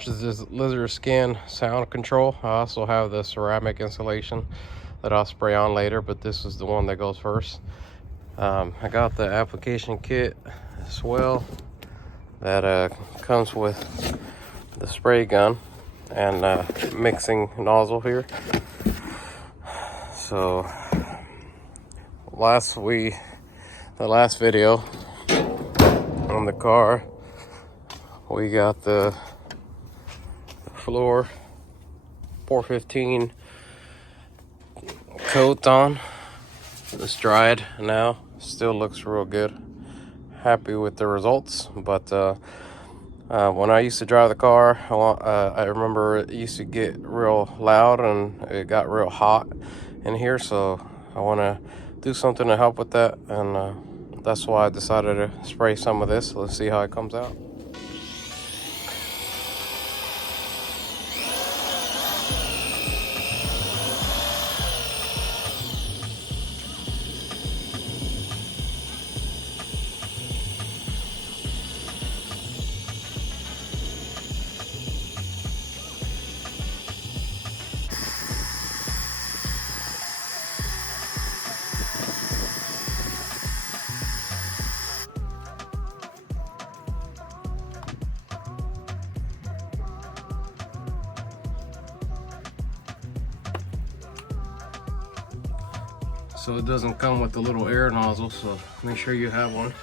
purchased this lizard skin sound control. I also have the ceramic insulation that I'll spray on later, but this is the one that goes first. I got the application kit as well that comes with the spray gun and mixing nozzle here. So the last video on the car, we got the floor 415 coat on. It's dried now, still looks real good. Happy with the results, but when I used to drive the car, I remember it used to get real loud and it got real hot in here, so I want to do something to help with that, and that's why I decided to spray some of this. Let's see how it comes out. So it doesn't come with the little air nozzle, so make sure you have one.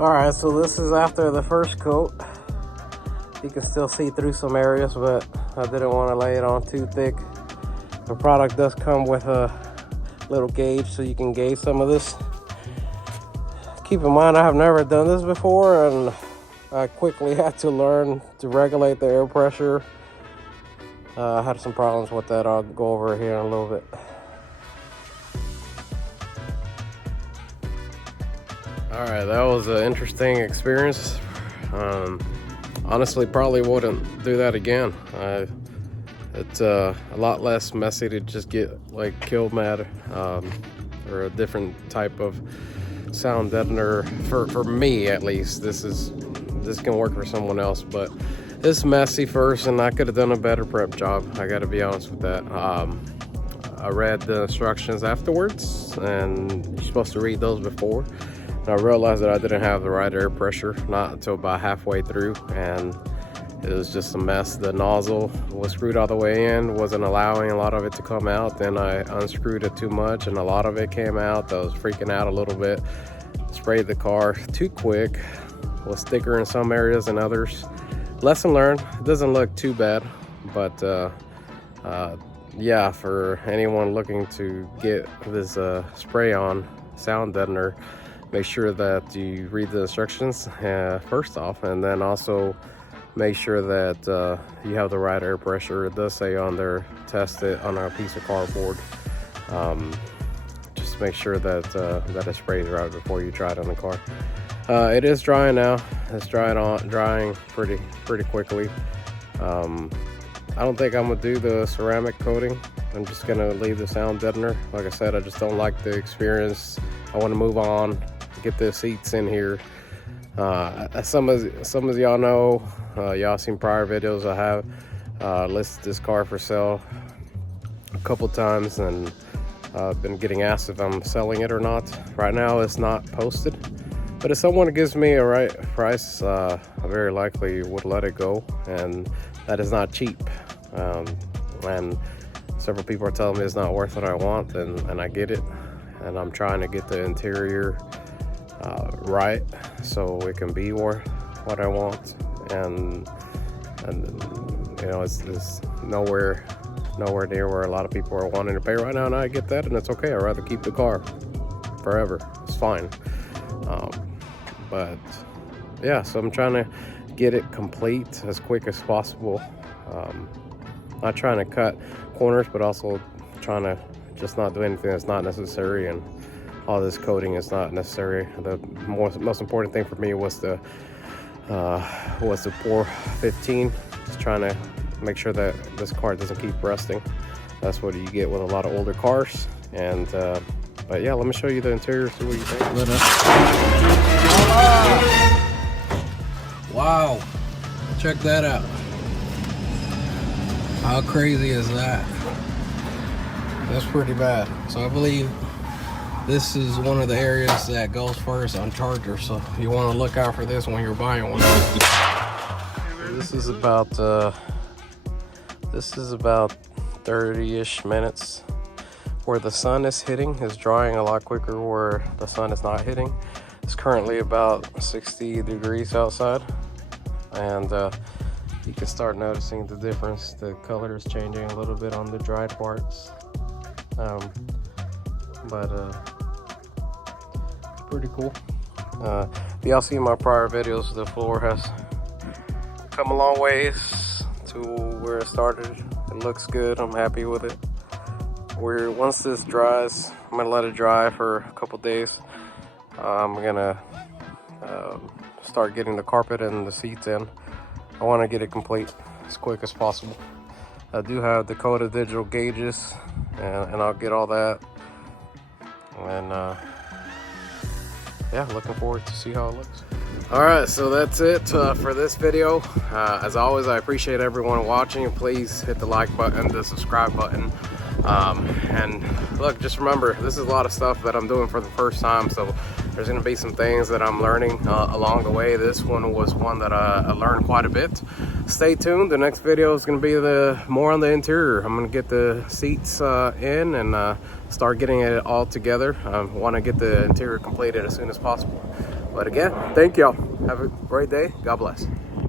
Alright, so this is after the first coat. You can still see through some areas, but I didn't want to lay it on too thick. The product does come with a little gauge so you can gauge some of this. Keep in mind, I have never done this before, and I quickly had to learn to regulate the air pressure. I had some problems with that. I'll go over here in a little bit. All right, that was an interesting experience. Honestly, probably wouldn't do that again. It's a lot less messy to just get like kill mad or a different type of sound deadener for me, at least. This can work for someone else, but it's messy first, and I could have done a better prep job. I got to be honest with that. I read the instructions afterwards, and you're supposed to read those before. I realized that I didn't have the right air pressure, not until about halfway through, and it was just a mess. The nozzle was screwed all the way in, wasn't allowing a lot of it to come out. Then I unscrewed it too much, and a lot of it came out. I was freaking out a little bit. Sprayed the car too quick, was thicker in some areas than others. Lesson learned. It doesn't look too bad, but yeah, for anyone looking to get this spray-on sound deadener, make sure that you read the instructions first off, and then also make sure that you have the right air pressure. It does say on there, test it on a piece of cardboard. Just make sure that that it sprays right before you try it on the car. It is drying now. It's drying pretty quickly. I don't think I'm gonna do the ceramic coating. I'm just gonna leave the sound deadener. Like I said, I just don't like the experience. I want to move on, get the seats in here. Some of y'all know, y'all seen prior videos, I have listed this car for sale a couple times, and I've been getting asked if I'm selling it or not. Right now it's not posted, but if someone gives me a right price, I very likely would let it go, and that is not cheap. And several people are telling me it's not worth what I want, and I get it, and I'm trying to get the interior right so it can be worth what I want, and you know, it's nowhere near where a lot of people are wanting to pay right now, and I get that, and it's okay. I'd rather keep the car forever. It's fine. But yeah, so I'm trying to get it complete as quick as possible. Not trying to cut corners, but also trying to just not do anything that's not necessary, and all this coating is not necessary. The most important thing for me was the 415. Just trying to make sure that this car doesn't keep rusting. That's what you get with a lot of older cars. And but yeah, let me show you the interior, see what you think. Wow, check that out. How crazy is that? That's pretty bad. So I believe this is one of the areas that goes first on Charger, so you want to look out for this when you're buying one. This is about 30-ish minutes. Where the sun is hitting is drying a lot quicker where the sun is not hitting. It's currently about 60 degrees outside, and you can start noticing the difference. The color is changing a little bit on the dried parts, but it's pretty cool. If y'all see my prior videos, the floor has come a long ways to where it started. It looks good. I'm happy with it. Once this dries, I'm gonna let it dry for a couple days. I'm gonna start getting the carpet and the seats in. I want to get it complete as quick as possible. I do have Dakota digital gauges, and I'll get all that. And yeah, looking forward to see how it looks. All right, so that's it for this video. As always, I appreciate everyone watching. Please hit the like button, the subscribe button. And look, just remember, this is a lot of stuff that I'm doing for the first time, so there's going to be some things that I'm learning along the way. This one was one that I learned quite a bit. Stay tuned. The next video is going to be more on the interior. I'm going to get the seats in and start getting it all together. I want to get the interior completed as soon as possible. But again, thank y'all. Have a great day. God bless.